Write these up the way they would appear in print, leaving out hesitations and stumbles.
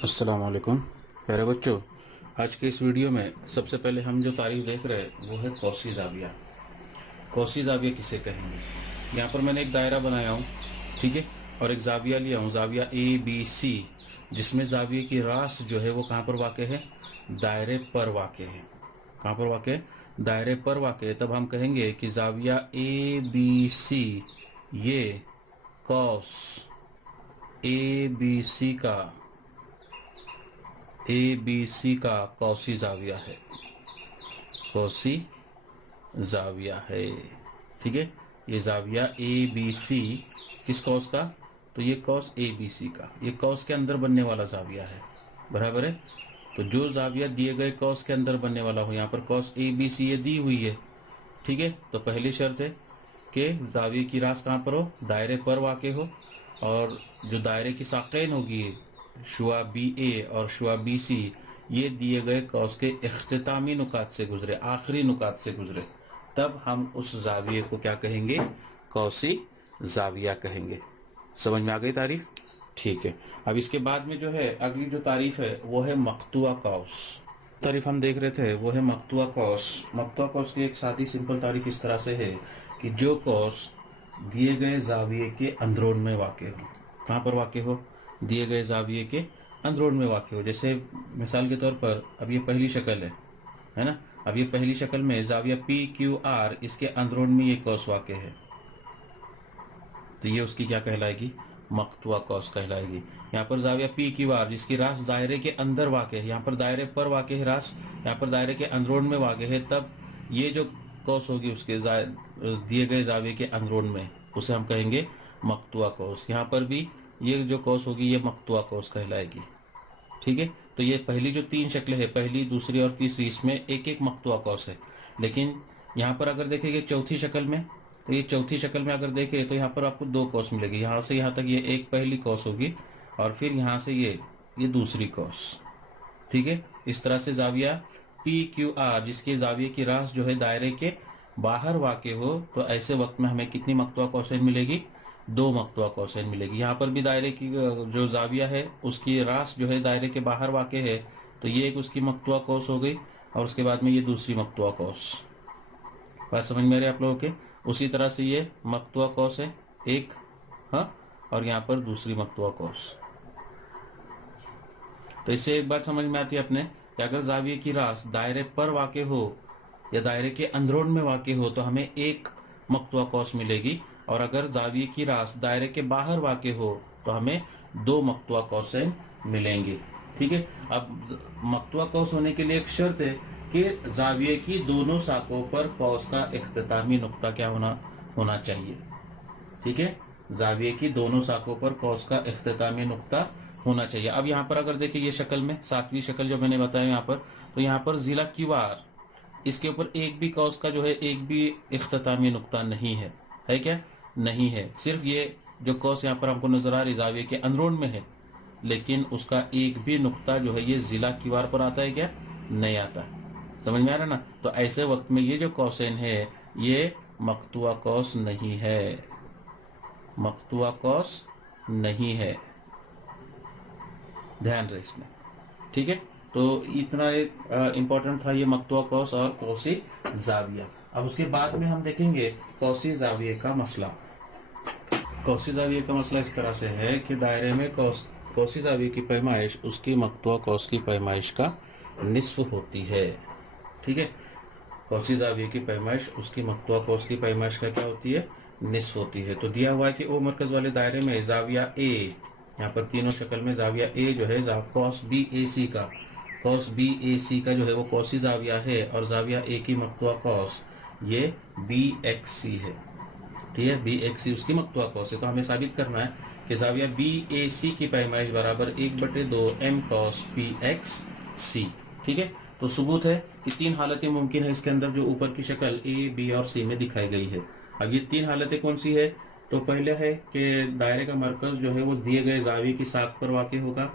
अस्सलाम वालेकुम प्यारे बच्चों। आज के इस वीडियो में सबसे पहले हम जो तारीफ देख रहे हैं वो है कौसी ज़ाविया। कौसी ज़ाविया किसे कहेंगे? यहाँ पर मैंने एक दायरा बनाया हूँ, ठीक है, और एक ज़ाविया लिया हूँ, ज़ाविया ABC, जिसमें ज़ाविये की रास जो है वो कहाँ पर वाक़ है? दायरे पर वाक़ है। कहाँ पर वाक़ है? दायरे पर वाक़ है। तब हम कहेंगे कि ज़ाविया ABC ये कौस ABC का कौसी ज़ाविया है। कौसी ज़ाविया है, ठीक है। ये ज़ाविया ABC किस कौस का? तो ये कौस ABC का, ये कौस के अंदर बनने वाला ज़ाविया है, बराबर है। तो जो ज़ाविया दिए गए कौस के अंदर बनने वाला हो, यहाँ पर कौस ABC ये दी हुई है, ठीक है। तो पहली शर्त है कि ज़ाविये की रास कहाँ पर हो? दायरे पर वाक़े हो, और जो दायरे की साक़ैन होगी शुआ BA और शुआ BC ये दिए गए कौस के इख्तितामी नुकात से गुजरे, आखिरी नुकात से गुजरे, तब हम उस ज़ाविये को क्या कहेंगे? कौसी ज़ाविया कहेंगे। समझ में आ गई तारीफ? ठीक है। अब इसके बाद में जो है अगली जो तारीफ है वो है मक़तूआ कौस। तारीफ हम देख रहे थे वो है मक़तूआ कौस। मक़तूआ कौस की एक सादी सिंपल तारीफ इस तरह से है कि जो कौस दिए गए ज़ाविये के अंदरून में वाक़ हो। कहाँ पर वाक़ हो? दिए गए ज़ाविये के अंदरून में वाक़ हो। जैसे मिसाल के तौर पर अब ये पहली शक्ल है ना। अब ये पहली शक्ल में ज़ाविया PQR, इसके अंदरून में ये कौस वाक़ है, तो ये उसकी क्या कहलाएगी? मक़तूआ कौस कहलाएगी। यहाँ पर ज़ाविया PQR जिसकी रास दायरे के अंदर वाक़ है, यहाँ पर दायरे पर वाक़ है रास, यहाँ पर दायरे के अंदरून में वाक़ है, तब ये जो कौस होगी उसके दिए गए ज़ाविये के अंदरून में, उसे हम कहेंगे मक़तूआ कौस। यहाँ पर भी ये जो कौस होगी ये मक़तूआ कौस कहलाएगी, ठीक है। तो ये पहली जो तीन शक्लें हैं, पहली, दूसरी और तीसरी, इसमें एक एक मक़तूआ कौस है। लेकिन यहाँ पर अगर देखेंगे चौथी शक्ल में, तो ये चौथी शक्ल में अगर देखें तो यहाँ पर आपको दो कौस मिलेगी। यहाँ से यहाँ तक ये एक पहली कौस होगी और फिर यहाँ से ये दूसरी कौस, ठीक है। इस तरह से ज़ाविया PQR जिसके ज़ाविये की रास जो है दायरे के बाहर वाक़े हो, तो ऐसे वक्त में हमें कितनी मक़तूआ कौसें मिलेगी? दो मक़तूआ कौसें मिलेगी। यहाँ पर भी दायरे की जो ज़ाविया है उसकी रास जो है दायरे के बाहर वाक़े है, तो ये एक उसकी मक़तूआ कौस हो गई, और उसके बाद में ये दूसरी मक़तूआ कौस। बात समझ में आ रही है आप लोगों के? उसी तरह से ये मक़तूआ कौस है एक, हाँ, और यहाँ पर दूसरी मक़तूआ कौस। तो इससे एक बात समझ में आती है अपने कि अगर ज़ाविये की रास दायरे पर वाक़े हो या दायरे के अंदरून में वाक़े हो तो हमें एक मक़तूआ कौस मिलेगी, और अगर ज़ाविये की रास दायरे के बाहर वाक़े हो तो हमें दो मक़तूआ कौसें मिलेंगी, ठीक है। अब मक़तूआ कौस होने के लिए एक शर्त है कि ज़ाविये की दोनों साकों पर कौस का इख्तितामी नुक्ता क्या होना चाहिए, ठीक है। ज़ाविये की दोनों साकों पर कौस का इख्तितामी नुक्ता होना चाहिए। अब यहाँ पर अगर देखिए ये शक्ल में, सातवीं शक्ल जो मैंने बताया यहाँ पर, तो यहाँ पर ज़िला QR इसके ऊपर एक भी कौस का जो है एक भी इख्तितामी नुक्ता नहीं है क्या? नहीं है। सिर्फ ये जो कौस यहाँ पर हमको नजर आ रही ज़ाविये के अंदरून में है, लेकिन उसका एक भी नुक्ता जो है ये ज़िला QR पर आता है क्या? नहीं आता। समझ में आ रहा ना? तो ऐसे वक्त में ये जो कौसेन है ये मक़तूआ कौस नहीं है, मक़तूआ कौस नहीं है, ध्यान रहे इसमें, ठीक है। तो इतना एक इम्पोर्टेंट था ये मक़तूआ कौस और कौसी ज़ाविया। अब उसके बाद में हम देखेंगे कौसी ज़ाविये का मसला। कौसी ज़ाविये का मसला इस तरह से है कि दायरे में कौसी ज़ाविये की पैमाइश उसकी मक़तूआ कौस की पैमाइश का निस्फ़ होती है, ठीक है। कौसी ज़ाविये की पैमाइश उसकी मक़तूआ कौस की पैमाइश का क्या होती है? निस्फ़ होती है। तो दिया हुआ है कि ओ मरकज़ वाले दायरे में ज़ाविया A, यहाँ पर तीनों शक्ल में ज़ाविया A जो है कौस BAC का, कौस BAC का जो है वो कौसी ज़ाविया है, और ज़ाविया A की मक़तूआ कौस ये BXC है, ठीक है। BXC उसकी मक़तूआ कौस है। तो हमें साबित करना है कि ज़ाविया BAC की पैमाइश बराबर 1/2 M कौस BXC, ठीक है। तो सबूत है कि तीन हालतें मुमकिन है इसके अंदर जो ऊपर की शक्ल A, B और C में दिखाई गई है। अब ये तीन हालतें कौन सी है? तो पहले है कि दायरे का मरकज़ जो है वो दिए गए ज़ाविये की साख पर वाक़ होगा,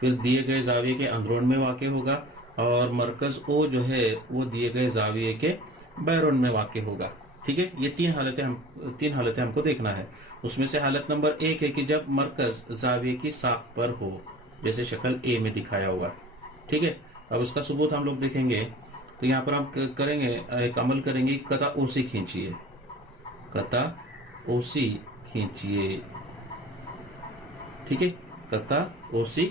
फिर दिए गए ज़ाविये के अंदरून में वाक़ होगा, और मरकज़ O जो है वो दिए गए ज़ाविये के बैरून में वाक़ होगा, ठीक है। ये तीन हालतें हमको देखना है। उसमें से हालत नंबर 1 है कि जब मरकज़ ज़ाविये की साख पर हो, जैसे शक्ल ए में दिखाया हुआ। ठीक है, अब उसका सबूत हम लोग देखेंगे। तो यहाँ पर हम करेंगे, एक अमल करेंगे, कता ओ से खींचिए, कता ओ से खींचिए। ठीक है, कता ओ से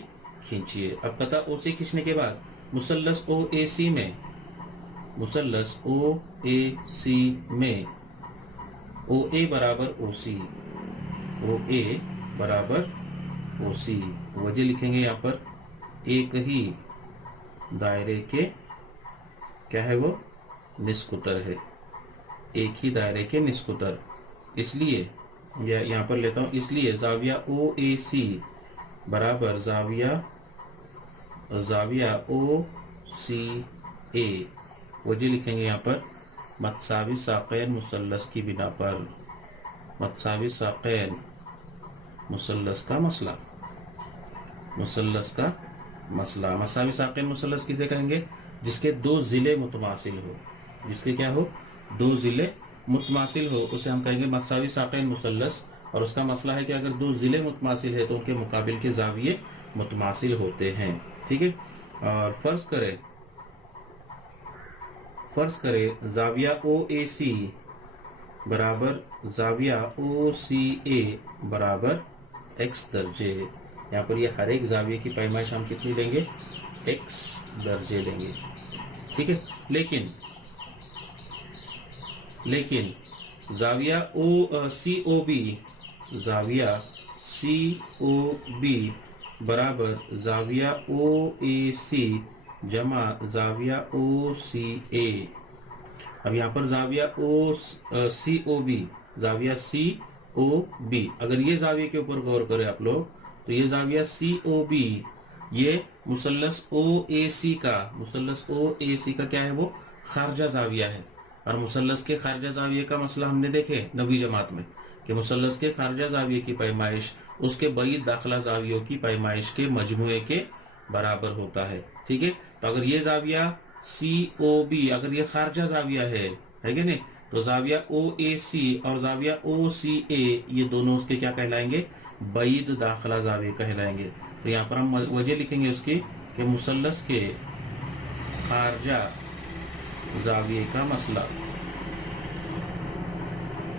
खींचिए। अब कता ओ से खींचने के बाद मुसल्लस ओ ए सी में, मुसल्लस ओ ए सी में ओ ए बराबर ओ सी, ओ ए बराबर ओ सी। वजह लिखेंगे यहाँ पर, एक ही दायरे के क्या है वो, निस्कुटर है, एक ही दायरे के निस्कुटर। इसलिए यहाँ पर लेता हूं, इसलिए जाविया ओ ए सी बराबर जाविया ओ सी ए। वजह लिखेंगे यहाँ पर, मतसावी साक़ैन मुसल्लस की बिना पर, मतसावी साक़ैन मुसल्लस का मसला, मुसल्लस का मसला। मसावी साक़ैन मुसल्लस किसे कहेंगे, जिसके दो जिले मुतमासिल हो, जिसके क्या हो, दो जिले मुतमासिल हो, उसे हम कहेंगे मसावी साक़ैन मुसल्लस। और उसका मसला है कि अगर दो जिले मुतमासिल है तो उनके मुकाबिल के जाविये मुतमासिल होते हैं। ठीक है, और फर्ज करें जाविया ओ ए सी बराबर जाविया ओ सी ए बराबर एक्स दर्जे। यहाँ पर ये हर एक जाविये की पैमाइश हम कितनी लेंगे, एक्स दर्जे लेंगे। ठीक है, लेकिन जाविया ओ सी ओ बी, जाविया सी ओ बी बराबर जाविया ओ ए सी जमा जाविया ओ सी ए। अब यहाँ पर जाविया ओ सी ओ बी, जाविया सी ओ बी, अगर ये जाविये के ऊपर गौर करें आप लोग, तो ये जाविया सी ओ बी, ये मुसल्लस ओ ए सी का, मुसल्लस ओ ए सी का क्या है, वो खारजा जाविया है। और मुसल्लस के खारजा जाविये का मसला हमने देखे नवी जमात में, कि मुसल्लस के खारजा जाविये की पैमाइश उसके बईद दाखिला जावियों की पैमाइश के मजमुए के बराबर होता है। ठीक है, तो अगर ये जाविया सी ओ बी, अगर ये खारजा जाविया है कि नहीं, तो जाविया ओ ए सी और जाविया ओ सी ए, ये दोनों उसके क्या कहलाएंगे, बईद दाखिला जाविये कहलाएंगे। तो यहाँ पर हम वजह लिखेंगे उसकी, कि मुसल्लस के खारजा जाविये का मसला,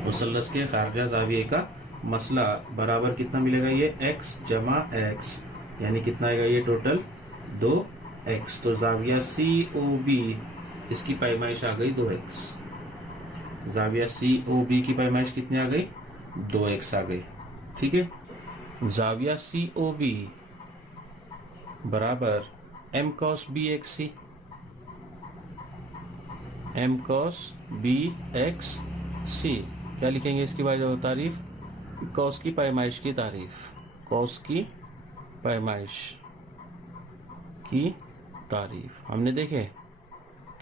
मुसल्लस के खारजा जाविये का मसला बराबर कितना मिलेगा, ये x जमा x, यानी कितना आएगा ये टोटल 2x। तो जाविया सी ओ बी, इसकी पैमाइश आ गई 2x, जाविया सी ओ बी की पैमाइश कितनी आ गई, 2x आ गई। ठीक है, जाविया सी ओ बी बराबर m cos b x c, m cos b x c। क्या लिखेंगे इसकी तारीफ, कॉस की पैमाइश की तारीफ, कॉस की पैमाइश की तारीफ। हमने देखे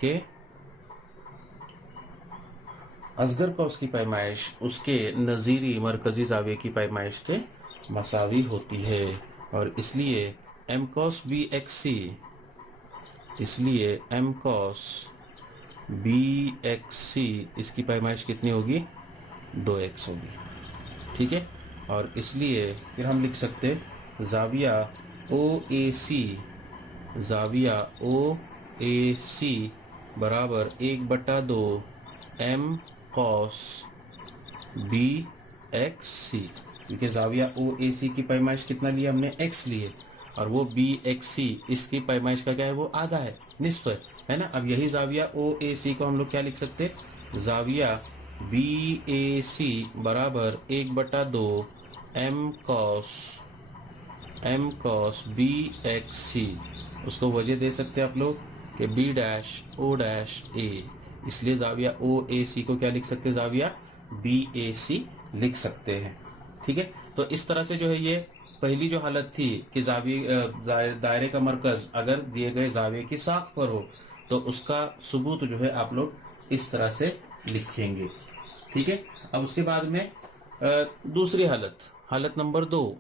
कि असगर कॉस की पैमाइश उसके नज़ीरी मरकजी जाविये की पैमाइश के मसावी होती है, और इसलिए m cos b x c, इसलिए m cos b x c इसकी पैमाइश कितनी होगी, 2x होगी। ठीक है, और इसलिए फिर हम लिख सकते जाविया ओ ए सी, जाविया ओ ए सी बराबर 1/2 m cos b x c, क्योंकि जाविया ओ ए सी की पैमाइश कितना लिया हमने, x लिए, और वो बी एक्स सी इसकी पैमाइश का क्या है, वो आधा है, निस्फ है ना। अब यही जाविया ओ ए सी को हम लोग क्या लिख सकते, जाविया बी ए सी बराबर 1/2 m cos बी एक्स सी। उसको वजह दे सकते हैं आप लोग कि बी डैश ओ डैश ए, इसलिए जाविया ओ ए सी को क्या लिख सकते हैं, जाविया बी ए सी लिख सकते हैं। ठीक है, तो इस तरह से जो है ये पहली जो हालत थी कि दायरे का मरकज अगर दिए गए जाविये की साख पर हो, तो उसका सबूत जो है आप लोग इस तरह से लिखेंगे। ठीक है, अब उसके बाद में दूसरी हालत नंबर 2,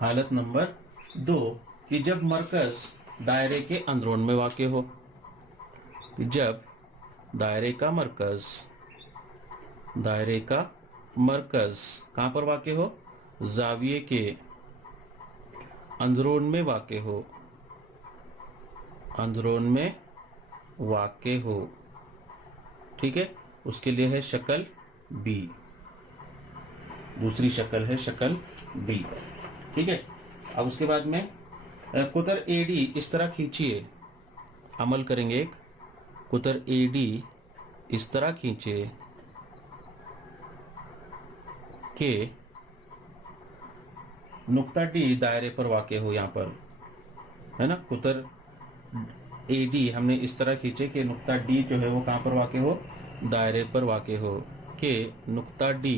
हालत नंबर 2 कि जब मरकज दायरे के अंदरून में वाक़े हो, जब दायरे का मरकज कहाँ पर वाक़े हो, जाविये के अंदरून में वाक़ हो, अंदरून में वाक़ हो, ठीक है। उसके लिए है शक्ल बी, दूसरी शक्ल है शक्ल बी, ठीक है। अब उसके बाद में कुतर एडी इस तरह खींचिए, अमल करेंगे एक, कुतर एडी इस तरह खींचे के नुक्ता डी दायरे पर वाक़ हो, यहाँ पर है ना, कुतर एडी हमने इस तरह खींचे कि नुक्ता डी जो है वो कहाँ पर वाक़ हो, दायरे पर वाक़ हो, के नुक्ता डी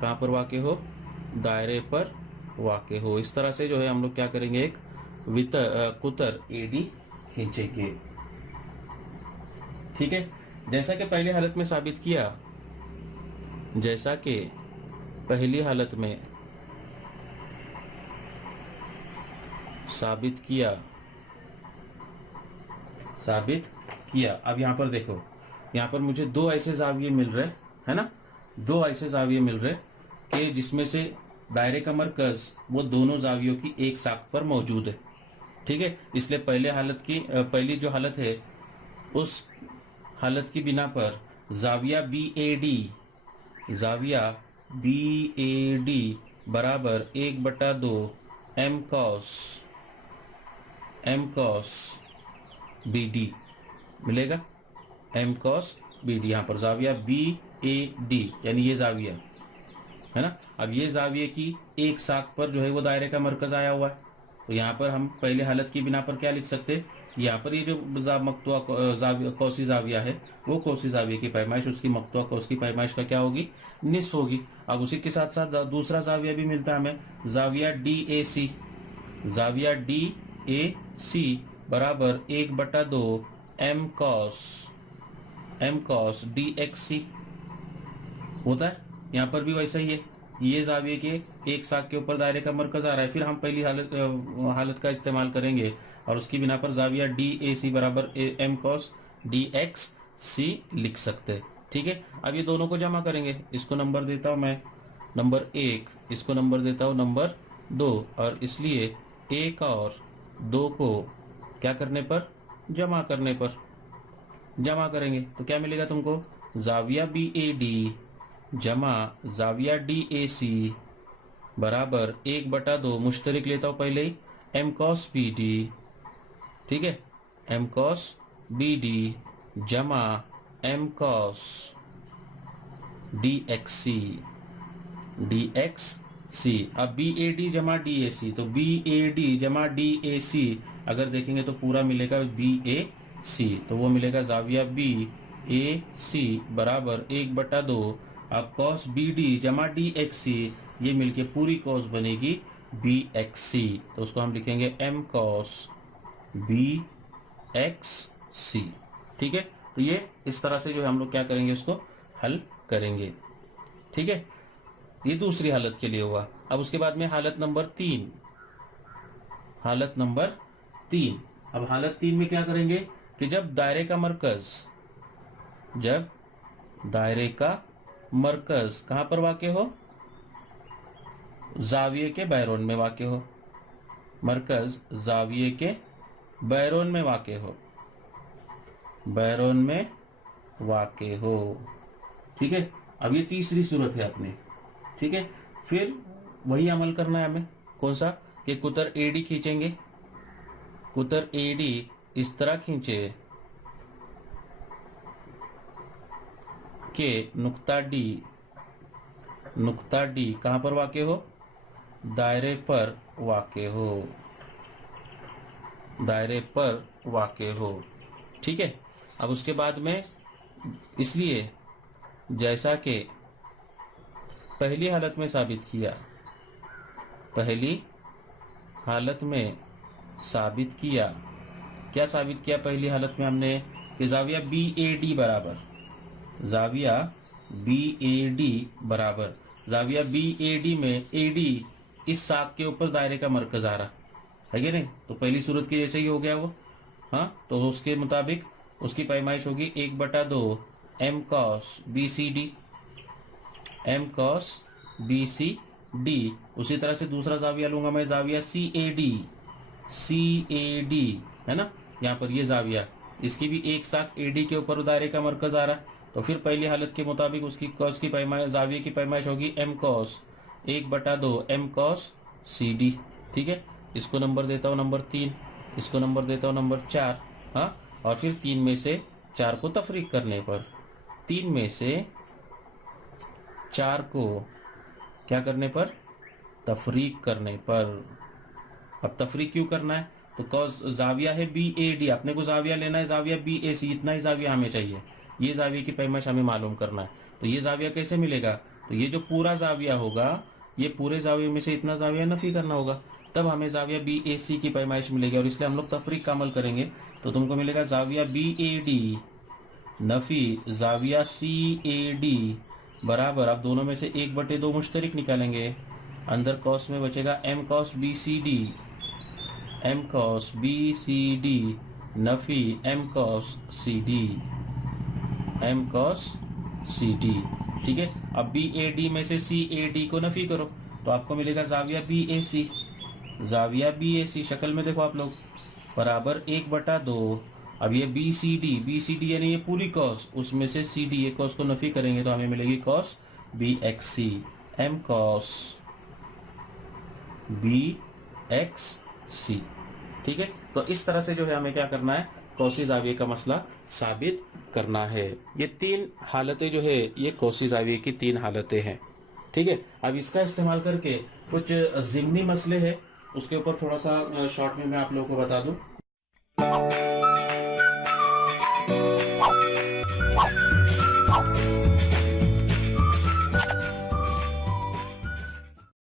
कहाँ पर वाक़ हो, दायरे पर वाक़ हो। इस तरह से जो है हम लोग क्या करेंगे, एक कुतर एडी खींचेंगे, ठीक है। जैसा कि पहली हालत में साबित किया, जैसा कि पहली हालत में साबित किया। अब यहाँ पर देखो, यहाँ पर मुझे दो ऐसे जाविये मिल रहे है ना, दो ऐसे जाविये मिल रहे कि जिसमें से दायरे का मरकज वो दोनों जावियों की एक साख पर मौजूद है, ठीक है। इसलिए पहली जो हालत है उस हालत की बिना पर जाविया बी ए डी बराबर 1/2 एम कॉस बी डी मिलेगा, एम कॉस बी डी। यहाँ पर जाविया बी ए डी यानी ये जाविया है ना। अब ये जाविये की एक साख पर जो है वो दायरे का मरकज आया हुआ है, तो यहाँ पर हम पहले हालत की बिना पर क्या लिख सकते हैं, यहाँ पर ये जो मक्तुआ कौसी जाविया है वो कौसी जाविये की पैमाइश उसकी मक्तुआ कौस की पैमाइश का क्या होगी, निस्फ होगी। अब उसी के साथ साथ दूसरा जाविया भी मिलता है हमें, जाविया डी ए सी बराबर 1/2 एम कॉस डी एक्स सी होता है। यहाँ पर भी वैसा ही है, ये जाविये के एक साख के ऊपर दायरे का मरकज आ रहा है, फिर हम पहली हालत का इस्तेमाल करेंगे और उसकी बिना पर जाविया डी ए सी बराबर एम कॉस डी एक्स सी लिख सकते हैं, ठीक है। अब ये दोनों को जमा करेंगे, इसको नंबर देता हूं मैं नंबर 1, इसको नंबर देता हूं नंबर 2, और इसलिए 1 और 2 को क्या करने पर, जमा करने पर जमा करेंगे तो क्या मिलेगा तुमको, जाविया बी ए डी जमा जाविया डी ए सी बराबर 1/2, मुश्तरिक लेता हूं पहले ही, एम कॉस बी डी, ठीक है, एम कॉस बी डी जमा एम कॉस डी एक्स सी। अब बी ए डी जमा डी ए सी, तो बी ए डी जमा डी ए सी अगर देखेंगे तो पूरा मिलेगा बी ए सी, तो वो मिलेगा जाविया बी ए सी बराबर 1/2। अब कॉस बी डी जमा डी एक्स सी, ये मिलके पूरी कॉस बनेगी बी एक्स सी, तो उसको हम लिखेंगे एम कॉस बी एक्स सी, ठीक है। तो ये इस तरह से जो है हम लोग क्या करेंगे, उसको हल करेंगे, ठीक है। ये दूसरी हालत के लिए हुआ। अब उसके बाद में हालत नंबर 3, अब हालत 3 में क्या करेंगे कि जब दायरे का मरकज कहां पर वाक़ हो, जाविये के बैरून में वाक़ हो, मरकज जाविये के बैरून में वाक़ हो, ठीक है। अब ये तीसरी सूरत है अपनी, ठीक है। फिर वही अमल करना है हमें, कौन सा, कि कुतर एडी खींचेंगे, कुतर एडी इस तरह खींचे के नुक्ता डी कहां पर वाक़ हो, दायरे पर वाक़ हो, ठीक है। अब उसके बाद में, इसलिए जैसा कि पहली हालत में साबित किया, क्या साबित किया पहली हालत में हमने, कि जाविया बी ए डी बराबर जाविया बी ए डी में ए डी इस साख के ऊपर दायरे का मरकज आ रहा है कि नहीं, तो पहली सूरत के जैसे ही हो गया वो, हाँ। तो उसके मुताबिक उसकी पैमाइश होगी 1/2 एम कॉस बी सी डी, उसी तरह से दूसरा जाविया लूंगा मैं, जाविया सी ए डी, है ना, यहाँ पर ये जाविया, इसकी भी एक साथ एडी के ऊपर दायरे का मरकज आ रहा है। तो फिर पहली हालत के मुताबिक उसकी कॉस की पैमाइश, जाविये की पैमाइश होगी एम कॉस 1/2 एम कॉस सी डी। ठीक है, इसको नंबर देता हूँ नंबर 3, इसको नंबर देता हूँ नंबर 4। हाँ, और फिर 3 में से 4 को तफरीक करने पर, 3 में से 4 को क्या करने पर, तफरीक करने पर। अब तफरीक क्यों करना है, तो कॉस जाविया है बी ए डी, अपने को जाविया लेना है जाविया बी ए सी, इतना ही जाविया हमें चाहिए, ये जाविया की पैमाइश हमें मालूम करना है। तो ये जाविया कैसे मिलेगा, तो ये जो पूरा जाविया होगा, ये पूरे जाविये में से इतना जाविया नफी करना होगा, तब हमें जाविया बी ए सी की पैमाइश मिलेगी, और इसलिए हम लोग तफरीक का अमल करेंगे। तो तुमको मिलेगा जाविया बी ए डी नफी जाविया सी ए डी बराबर, आप दोनों में से 1/2 मुश्तरिक निकालेंगे, अंदर कॉस में बचेगा एम कॉस बी सी डी, एम कॉस बी सी डी नफी एम कॉस सी डी, एम कॉस सी डी। ठीक है, अब बी ए डी में से सी ए डी को नफी करो तो आपको मिलेगा जाविया बी ए सी, जाविया बी ए सी शक्ल में देखो आप लोग, बराबर 1/2। अब ये बी सी डी यानी ये पूरी कॉस, उसमें से सी डी, ये कॉस को नफी करेंगे तो हमें मिलेगी कॉस बी एक्स सी, एम कॉस बी एक्स सी। ठीक है, तो इस तरह से जो है हमें क्या करना है, कौसी जाविये का मसला साबित करना है। ये 3 हालतें जो है, ये कौसी जाविये की 3 हालतें हैं। ठीक है, अब इसका इस्तेमाल करके कुछ ज़िम्नी मसले हैं, उसके ऊपर थोड़ा सा शॉर्ट में मैं आप लोगों को बता दूं।